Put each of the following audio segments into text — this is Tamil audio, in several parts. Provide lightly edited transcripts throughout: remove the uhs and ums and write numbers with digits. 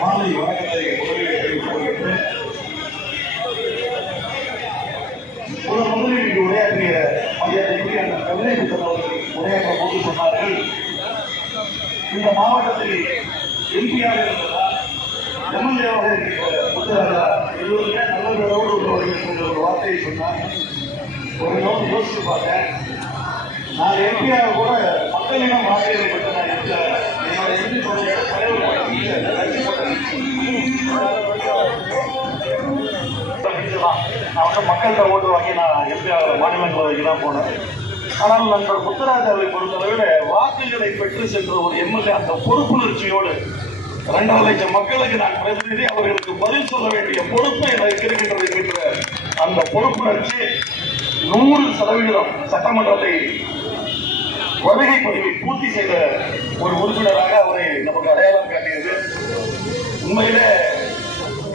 மாலை வணக்கத்தை முதலில் தெரிவித்துக் கொள்கின்றேன். முதலில் உரையாற்றிய மரியாதைக்குரிய அந்த கவிதைபுத்தன் அவர்கள் உரையாற்ற போது சொன்னார்கள், இந்த மாவட்டத்தில் எம்பியாக இருந்ததா எம்எல்ஏவாக இருக்கிற முத்துராஜா எல்லோருமே நல்லவர்களோடு உள்ளவர்கள் என்ற ஒரு வார்த்தையை சொன்னார். ஒரு நோக்கு யோசிச்சு பார்த்தேன். நான் எம்பியாக கூட மக்களிடம் வார்த்தைகளை பற்றி நான் இருக்கிறேன். என்னோட எம்பி சொல்ல தலைவர் நான் வந்து மக்கள்கிட்ட ஓட்டு வாங்கி நான் எம்பியாக மாநிலங்களவைக்கு தான் போனேன். ஆனால் நண்பர் முத்துராஜாவை பொறுத்தளவில் வாக்குகளை பெற்று சென்ற ஒரு எம்எல்ஏ அந்த பொறுப்புணர்ச்சியோடு 2.5 லட்சம் மக்களுக்கு நான் பிரதிநிதி, அவர்களுக்கு பதில் சொல்ல வேண்டிய பொறுப்பு எனக்கு இருக்கின்றது என்கின்ற அந்த பொறுப்புணர்ச்சி 100% சட்டமன்றத்தை வருகை பதிவை பூர்த்தி செய்த ஒரு உறுப்பினராக அவரை நமக்கு அடையாளம் காட்டியது. உண்மையிலே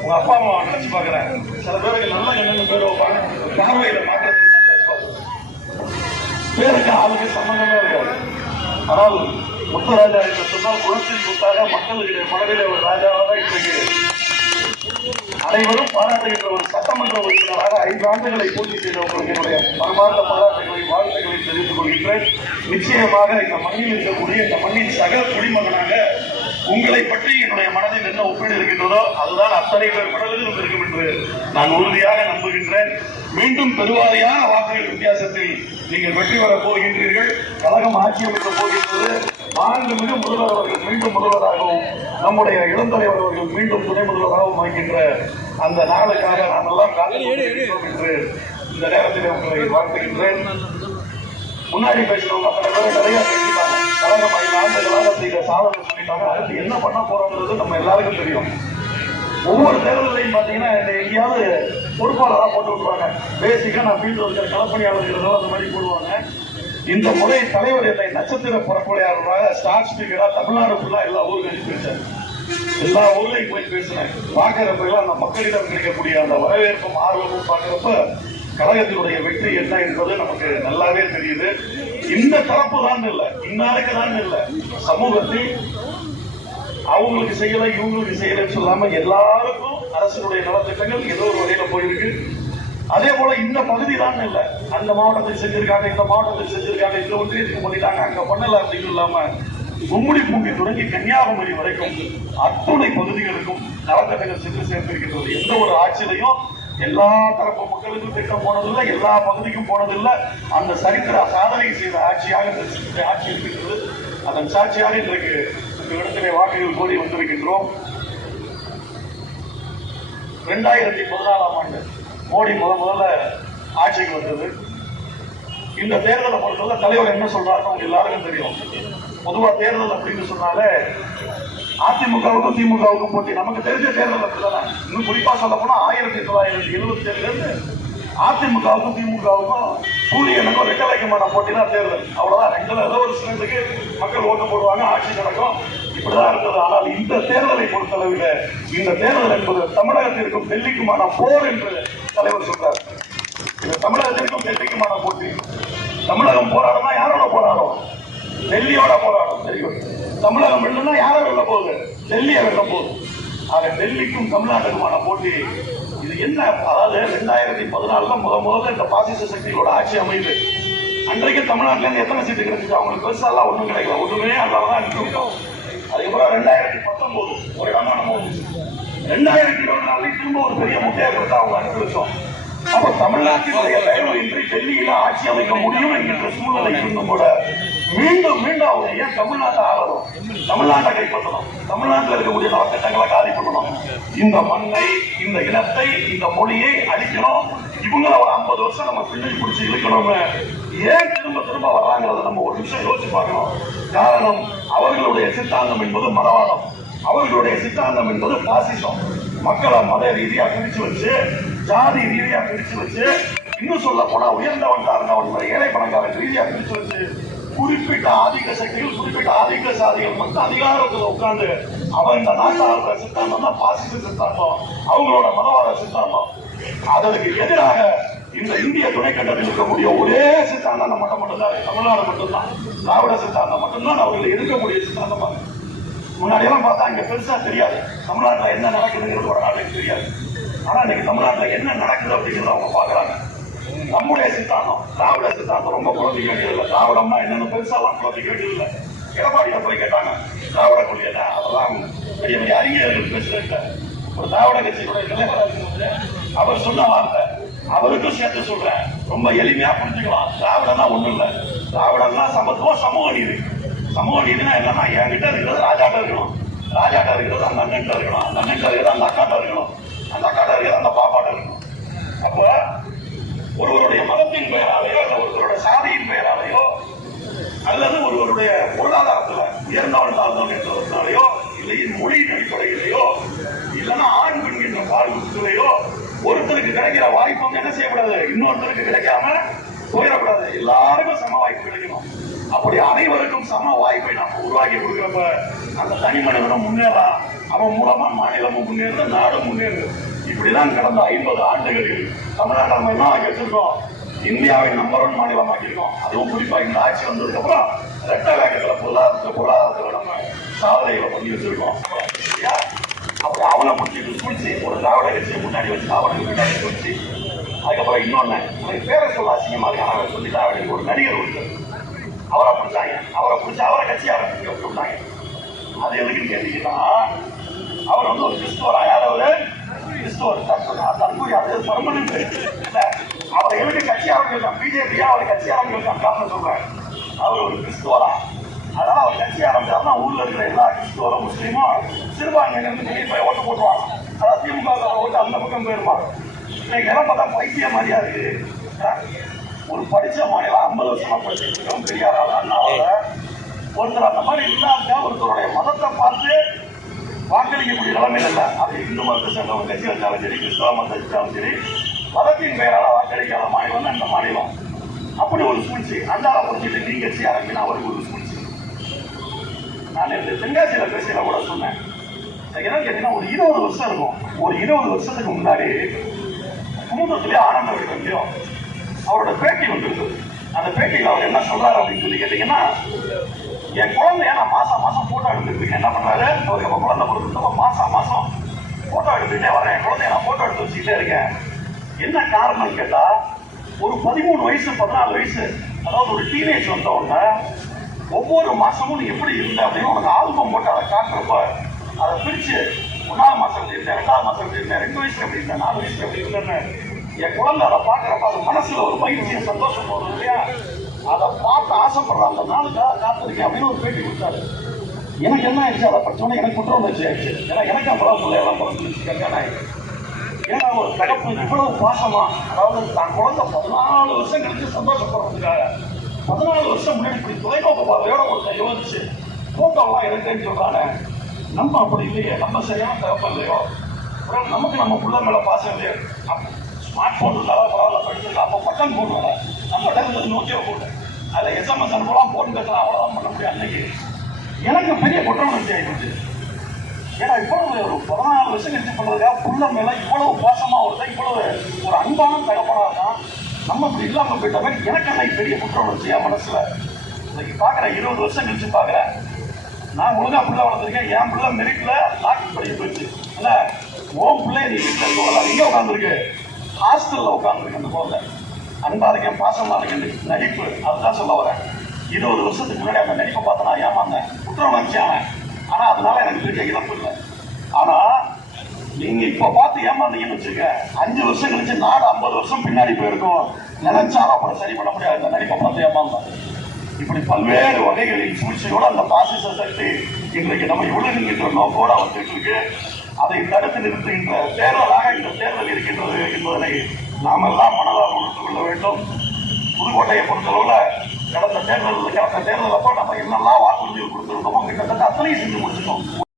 உங்க அப்பா அம்மா நினைச்சு பார்க்கிறேன், சில பேருக்கு நல்ல கண்ணு பேர் வைப்பாங்க, பார்வையில மாற்றத்தை பேருக்கு ஆளுக்கு சம்பந்தமே இருக்காது. ஆனால் முத்துராஜா என்று சொன்னால் குணத்தின் சொத்தாக மக்களுடைய மனதிலே ஒரு ராஜாவாக இன்றைக்கு அனைவரும் பாராட்டுகின்ற ஒரு சட்டமன்ற உறுப்பினராக 5 ஆண்டுகளை பூர்த்தி செய்தவர்களுக்கு என்னுடைய மனமார்ந்த பாராட்டுகளை வாழ்த்துக்களை தெரிவித்துக் கொள்கின்றேன். நிச்சயமாக இந்த மண்ணில் இருக்கக்கூடிய இந்த மண்ணின் சக குடிமகனாக உங்களை பற்றி என்னுடைய மனதில் என்ன ஒப்பீடு இருக்கின்றதோ அதுதான் அத்தனை பேர் மனதிலும் இருக்கும் என்று நான் உறுதியாக நம்புகின்றேன். மீண்டும் பெருவாரியான வாக்குகள் வித்தியாசத்தில் நீங்கள் வெற்றி பெறப் போகின்றீர்கள். கழகம் ஆட்சி அமைக்கப் போகின்றது. மாண்புமிகு முதல்வர் அவர்கள் மீண்டும் முதல்வராகவும் நம்முடைய இளந்தலைவர் அவர்கள் மீண்டும் துணை முதல்வராகவும் ஆகின்ற அந்த நாளுக்காக நாம் எல்லாம் காத்திருக்கிறோம் என்று இந்த நேரத்தில் உங்களை வாழ்த்துகின்றேன். முன்னாடி பேசினவங்க பல பேர் நிறைய பேசிட்டாங்க. கழகம் 5 ஆண்டுகளாக செய்த சாதனை சொல்லிட்டாங்க. அடுத்து என்ன பண்ண போறோம்ன்றது நம்ம எல்லாருக்கும் தெரியும். ஒவ்வொரு தேர்தலையும் பார்த்தீங்கன்னா எங்கேயாவது பொறுப்பாளராக போட்டு விட்டுருவாங்க. பேசிக்கா நான் ஃபீல்டு இருக்கிற களப்பணியாளர்கள் அந்த மாதிரி போடுவாங்க. இந்த முறை தலைவர் என்னை நட்சத்திர புறப்படையாளராக ஸ்டார் ஸ்பீக்கரா தமிழ்நாடு ஃபுல்லா எல்லா ஊர்களையும் பேசாரு. எல்லா ஊர்லையும் போய் பேசினேன். பார்க்கிறப்ப எல்லாம் அந்த மக்களிடம் கிடைக்கக்கூடிய அந்த வரவேற்பும் ஆர்வமும் பார்க்கிறப்ப கழகத்தினுடைய வெற்றி என்ன என்பது நமக்கு நல்லாவே தெரியுது. இந்த தரப்பு தான் இல்லை, இன்னாருக்கு தான் இல்லை, சமூகத்தில் அவங்களுக்கு செய்யல இவங்களுக்கு செய்யலன்னு சொல்லாம எல்லாருக்கும் அரசினுடைய நலத்திட்டங்கள் ஏதோ ஒரு வகையில போயிருக்கு. அதே போல இந்த பகுதி தான் இல்ல, அந்த மாவட்டத்தில் செஞ்சிருக்காங்க, இந்த மாவட்டத்தில் செஞ்சிருக்காங்க, இந்த ஒன்றியத்துக்கு பண்ணிட்டாங்க, அங்க பண்ணல அப்படின்னு இல்லாம கும்முடி பூண்டி தொடங்கி கன்னியாகுமரி வரைக்கும் அத்துணை பகுதிகளுக்கும் நலத்திட்டங்கள் சென்று சேர்ந்திருக்கின்றது. எந்த ஒரு ஆட்சியிலையும் எல்லா தரப்பு மக்களுக்கும் திட்டம் போனதில்லை, எல்லா பகுதிக்கும் போனதில்லை. அந்த சரித்திர சாதனை செய்த ஆட்சியாக ஆட்சி இருக்கின்றது. அதன் சாட்சியாக இன்றைக்கு இந்த இடத்திலே வாக்குகள் கோரி வந்திருக்கின்றோம். 2014ஆம் ஆண்டு மோடி முதல்ல ஆட்சிக்கு வந்தது. இந்த தேர்தலை பொறுத்தவரை தலைவர் என்ன சொல்றாருன்னு அவங்க எல்லாருக்கும் தெரியும். பொதுவா தேர்தல் அப்படின்னு சொன்னாலே அதிமுகவுக்கும் திமுகவுக்கும் போட்டி. நமக்கு தெரிஞ்ச தேர்தல் அப்படிதான். இன்னும் குறிப்பா சொல்ல போனா 1977 அதிமுகவுக்கும் திமுகவுக்கும் சூரியனுக்கும் ரெட்டலைக்குமான போட்டி தான் தேர்தல். அவ்வளவுதான். 2 ஏதோ ஒரு சிலருக்கு மக்கள் ஓட்டு போடுவாங்க, ஆட்சி நடக்கும், இப்படிதான் இருந்தது. ஆனால் இந்த தேர்தலை பொறுத்தளவில் இந்த தேர்தல் என்பது தமிழகத்திற்கும் டெல்லிக்குமான போர் என்று தலைவர் சொல்றார். இது தமிழகத்திற்கும் டெல்லிக்குமான போட்டி. தமிழகம் போராடும்னா யாரோட போராடும்? டெல்லியோட போராடும். தெரியும். தமிழகம் வெள்ளனா யார வெல்ல போகுது? டெல்லியை வெல்ல போகுது. ஆக டெல்லிக்கும் தமிழ்நாட்டுக்குமான போட்டி இது என்ன? அதாவது 2014 முதல்ல இந்த பாசிச சக்திகளோட ஆட்சி அமைது. அன்றைக்கு தமிழ்நாட்டில இருந்து எத்தனை சீட்டு கிடைச்சிச்சு? அவங்களுக்கு பெருசாலாம் ஒண்ணும் கிடைக்கல, ஒண்ணுமே அல்லாதான் அனுப்பிவிட்டோம். அதுக்கப்புறம் 2019 ஒரு இடமா நம்ம 2024 திரும்ப ஒரு பெரிய முட்டையை கொடுத்து அவங்க அனுப்பி வச்சோம். அப்ப தமிழ்நாட்டினுடைய தயவு இன்றி டெல்லியில ஆட்சி அமைக்க முடியும் என்கின்ற சூழ்நிலை இருந்தும் கூட மீண்டும் மீண்டும் அவங்க ஏன் தமிழ்நாட்டை ஆளணும், தமிழ்நாட்டை கைப்பற்றணும், தமிழ்நாட்டில் இருக்கக்கூடிய நலத்திட்டங்களை காலி பண்ணணும், இந்த மண்ணை, இந்த இனத்தை, இந்த மொழியை அழிக்கணும், இவங்களை ஒரு 50 வருஷம் நம்ம பின்னாடி பிடிச்சி இழுக்கணும்னு ஏன் திரும்ப திரும்ப வர்றாங்கிறத நம்ம ஒரு நிமிஷம் யோசிச்சு பார்க்கணும். காரணம், அவர்களுடைய சித்தாந்தம் என்பது மதவாதம், அவர்களுடைய சித்தாந்தம் என்பது பாசிசம். மக்களை மத ரீதியா பிரிச்சு வச்சு, ஜாதி ரீதியா பிரிச்சு வச்சு, இன்னும் சொல்ல போனா உயர்ந்தவன் தாழ்ந்தவன் ஏழை பணக்காரன் ரீதியா பிரிச்சு வச்சு குறிப்பிட்ட ஆதிக்க சக்திகள், குறிப்பிட்ட ஆதிக்க சாதிகள் மட்டும் அதிகாரத்தில் உட்கார்ந்து அவன் இந்த நாட்டாள சித்தாந்தம் தான் பாசிச சித்தாந்தம், அவங்களோட மதவாத சித்தாந்தம். அதற்கு எதிராக இந்த இந்திய துணைக்கண்டத்தில் இருக்கக்கூடிய ஒரே சித்தாந்தம் மட்டும்தான் தமிழ்நாடு மட்டும்தான். திராவிட சித்தாந்தம் மட்டும்தான் அவர்கள் இருக்கக்கூடிய சித்தாந்தமாக. முன்னாடி எல்லாம் பார்த்தா இங்க பெருசா தெரியாது, தமிழ்நாட்டுல என்ன நடக்குதுங்கிறது ஒரு நாட்டுக்கு தெரியாது. ஆனா இன்னைக்கு தமிழ்நாட்டுல என்ன நடக்குது அப்படிங்கிறத அவங்க பாக்குறாங்க. நம்முடைய சித்தாந்தம் திராவிட சித்தாந்தம் ரொம்ப குழந்தைக்க வேண்டியதில்லை. திராவிடம்னா என்னன்னு பெருசாலாம் குழந்தைக்க வேண்டியதில்லை. எடப்பாடியில போய் கேட்டாங்க திராவிட கொள்கை என்ன, அதெல்லாம் பெரிய பெரிய அறிஞர்கள் பேசுறதுல ஒரு திராவிட கட்சியுடைய தலைவராக அவர் சொன்ன வார்த்தை அவருக்கும் சேர்த்து சொல்றேன், ரொம்ப எளிமையா புரிஞ்சுக்கலாம். திராவிடம்னா ஒண்ணும் இல்லை, திராவிடம்னா சமத்துவம், சமூக நீதி. சமூக நீதினா என்னன்னா என்கிட்ட இருக்கிறது ராஜாட்ட இருக்கணும், ராஜாட்ட இருக்கிறது அந்த அண்ணன்ட்ட இருக்கணும், அந்த அண்ணன்ட்ட இருக்கிறது அந்த அக்காட்ட இருக்கணும், அந்த அக்காட்ட இருக்கிறது அந்த பாப்பாட்ட இருக்கணும். அப்ப ஒருவருடைய மதத்தின் பெயராலேயோ இல்ல ஒருவருடைய சாதியின் பெயராலேயோ அல்லது ஒருவருடைய பொருளாதாரத்துல உயர்ந்தவன் தாழ்ந்தவன் என்றதுனாலேயோ இல்லை மொழியின் அடிப்படையிலேயோ இல்லைன்னா ஆண் பெண் என்ற பால்குலையோ ஒருத்தருக்கு கிடைக்கிற வாய்ப்பு வந்து என்ன செய்யக்கூடாது, இன்னொருத்தருக்கு கிடைக்காம போயிடக்கூடாது. எல்லாருக்கும் சம வாய்ப்பு கிடைக்கணும். அப்படி அனைவருக்கும் சம வாய்ப்பை நம்ம உருவாக்கி கொடுக்கிறப்ப அந்த தனி மனிதனும் முன்னேறான், அவன் மூலமா மாநிலமும் முன்னேறுது, நாடும் முன்னேறுது. இப்படிதான் கடந்த 50 ஆண்டுகளில் தமிழ்நாடு நம்ம என்ன ஆக்கி வச்சிருக்கோம், இந்தியாவின் நம்பர் 1 மாநிலமாக்கியிருக்கோம். அதுவும் குறிப்பா இந்த ஆட்சி வந்ததுக்கு அப்புறம் ரெட்ட வேகத்துல பொருளாதாரத்துல நம்ம சாதனைகளை பண்ணி வச்சிருக்கோம். அப்படி அவனை பிடிச்சிட்டு குளிச்சு ஒரு திராவிட கட்சியை முன்னாடி வச்சு அவனுக்கு முன்னாடி குளிச்சு அதுக்கப்புறம் இன்னொன்னு பேரை சொல்ல அசிங்கமா இருக்கான சொல்லி திராவிட ஒரு நடிகர் ஒருத்தர் அவரை பிடிச்சாங்க, அவரை பிடிச்சி அவரை கட்சி ஆரம்பிச்சு விட்டாங்க. அது எதுக்குன்னு கேட்டீங்கன்னா அவர் வந்து ஒரு கிறிஸ்துவரா, யாராவது கிறிஸ்துவர் தற்கொலை, அது பர்மனன்ட் இல்ல. அவரை எதுக்கு கட்சி ஆரம்பிச்சிருக்கான், பிஜேபியா அவர் கட்சி ஆரம்பிச்சிருக்கான் காரணம் சொல்றேன். அவர் ஒரு கிறிஸ்துவரா, அதனால அவர் கட்சி ஆரம்பிச்சாருன்னா ஊர்ல இருக்கிற எல்லா கிறிஸ்துவரும் முஸ்லீமும் சிறுபான்மையிலிருந்து வெளியே போய் ஓட்டு போட்டுவாங்க. அதாவது திமுக ஓட்டு அந்த பக்கம் போயிருப்பாங்க. இன்னைக்கு எல்லாம் பார்த்தா பைத்தியம் மாதிரியா இருக்கு. ஒரு படிச்ச மாநிலம் 50 வருஷமா படிச்சிருக்கோம், பெரியார் அண்ணாவோட ஒருத்தர் அந்த மாதிரி இல்லாம ஒருத்தருடைய மதத்தை பார்த்து வாக்களிக்கக்கூடிய நிலைமையில் இல்லை. அது இந்து மதத்தை சேர்ந்தவங்க கட்சி வச்சாலும் சரி, கிறிஸ்தவ மதத்தை வச்சாலும் சரி, மதத்தின் பெயரால் வாக்களிக்காத மாநிலம் தான் இந்த மாநிலம். அப்படி ஒரு சூழ்ச்சி அண்டாவை புரிஞ்சுட்டு நீ கட்சி ஆரம்பினா அவருக்கு ஒரு சூழ்ச்சி. நான் இந்த தென்காசியில பேசியில கூட சொன்னேன். என்னன்னு கேட்டீங்கன்னா ஒரு 20 வருஷம் இருக்கும். ஒரு 20 வருஷத்துக்கு முன்னாடி குமுதத்திலே ஆனந்த விடுதலையும் அவரோட பேட்டி வந்துருக்கு. அந்த பேட்டியில் அவர் என்ன சொல்றாரு அப்படின்னு சொல்லி கேட்டீங்கன்னா, என் குழந்தைய நான் மாசம் மாசம் போட்டோ எடுத்துருக்கேன். என்ன பண்றாரு, அவருக்கு குழந்தை கொடுத்துருந்தப்ப மாசம் மாசம் போட்டோ எடுத்துக்கிட்டே வரேன், என் குழந்தைய நான் போட்டோ எடுத்து வச்சுக்கிட்டே இருக்கேன். என்ன காரணம் கேட்டா, ஒரு 13 வயசு 14 வயசு, அதாவது ஒரு டீனேஜ் வந்த உடனே ஒவ்வொரு மாசமும் நீ எப்படி இருந்த அப்படின்னு உனக்கு ஆல்பம் போட்டு அதை காட்டுறப்ப அதை பிரிச்சு 1ஆம் மாசம் எப்படி இருந்தேன், 2ஆம் மாசம் எப்படி இருந்தேன், 2 வயசுல எப்படி இருந்தேன், 4 வயசுல எப்படி இருந்தேன்னு என் குழந்தை அதை பார்க்கறப்ப அது மனசுல ஒரு மகிழ்ச்சியை சந்தோஷம் போடுறது இல்லையா, அதை பார்த்து ஆசைப்படுற அந்த நாளுக்காக காத்திருக்கேன் அப்படின்னு ஒரு பேட்டி கொடுத்தாரு. எனக்கு என்ன ஆயிடுச்சு, அதை படிச்சோன்னா எனக்கு குற்ற உணர்ச்சி ஆயிடுச்சு. ஏன்னா எனக்கு அப்பதான் பிள்ளையெல்லாம் பிறந்துச்சு கல்யாணம் ஆயிடுச்சு. ஏன்னா ஒரு தகப்பு இவ்வளவு பாசமா, அதாவது தான் குழந்தை 14 வருஷம் கழிச்சு சந்தோஷப்படுறதுக்காக 14 வருஷம் முன்னாடி இப்படி தொலைநோக்கு பார்வையோட ஒருத்தர் யோசிச்சு போட்டோலாம் இருக்குன்னு சொல்றாங்க. நம்ம அப்படி இல்லையே, நம்ம சரியான தகப்பம் இல்லையோ, நமக்கு நம்ம பிள்ளை மேல பாசம் இல்லையோ. ஸ்மார்ட் போன் இருந்தாலும் பரவாயில்ல, படிச்சிருக்கா, அப்போ பட்டன் போடுவாங்க, நம்ம இடத்துல நோக்கிய போட்டு அதில் எஸ்எம்எஸ் அனுப்பலாம், போன் கட்டலாம், அவ்வளோதான் பண்ண முடியும். அன்னைக்கு எனக்கு பெரிய குற்ற உணர்ச்சி ஆகிடுச்சு. ஏன்னா இவ்வளவு ஒரு 14 வருஷம் கழிச்சு பண்றதுக்காக புள்ள மேல இவ்வளவு பாசமா வருதா, இவ்வளவு ஒரு அன்பான தகப்பனாதான் நம்ம இப்படி இல்லாம போயிட்ட மாதிரி எனக்கு அன்னைக்கு பெரிய குற்ற உணர்ச்சி என் மனசுல. இன்னைக்கு பாக்குறேன், 20 வருஷம் கழிச்சு பாக்குறேன், நான் ஒழுங்கா பிள்ளை வளர்த்துருக்கேன், என் பிள்ளை மெரிட்ல டாக்டர் படிக்க போயிடுச்சு. இல்ல ஓம் பிள்ளை நீ வீட்டுல இருக்க எங்க உட்காந்துருக்கு, ஹாஸ்டல்ல உட்காந்துருக்கு. அந்த போல அன்பா இருக்கேன், பாசமா இருக்கேன், நடிப்பு, அதுதான் சொல்ல வரேன். 20 வருஷத்துக்கு முன்னாடி அந்த நடிப்பை பார்த்து நான் ஏமாந்தேன், குற்ற உணர்ச்சி ஆனேன். ஆனா அதனால எனக்கு பெரிய இழப்பு இல்லை. ஆனா நீங்க இப்ப பார்த்து ஏமாந்தீங்கன்னு வச்சுக்க, 5 வருஷம் கழிச்சு நாடு 50 வருஷம் பின்னாடி போயிருக்கும், நினைச்சாலும் அப்புறம் சரி பண்ண முடியாது. இந்த நடிப்பை பார்த்து ஏமாந்தேன். இப்படி பல்வேறு வகைகளில் சூழ்ச்சியோட அந்த பாசிச சக்தி இன்றைக்கு நம்ம உலகின்ற நோக்கோட வந்துட்டு இருக்கு. அதை தடுத்து நிறுத்துகின்ற தேர்தலாக இந்த தேர்தல் இருக்கின்றது என்பதனை நாம் எல்லாம் மனதால் உணர்ந்து கொள்ள வேண்டும். புதுக்கோட்டையை பொறுத்தளவுல கடந்த தேர்தல் அப்போ நம்ம என்னெல்லாம் வாக்குறுதிகள் கொடுத்திருந்தோமோ கிட்டத்தட்ட அத்தனையும் செஞ்சு முடிச்சிட்டோம்.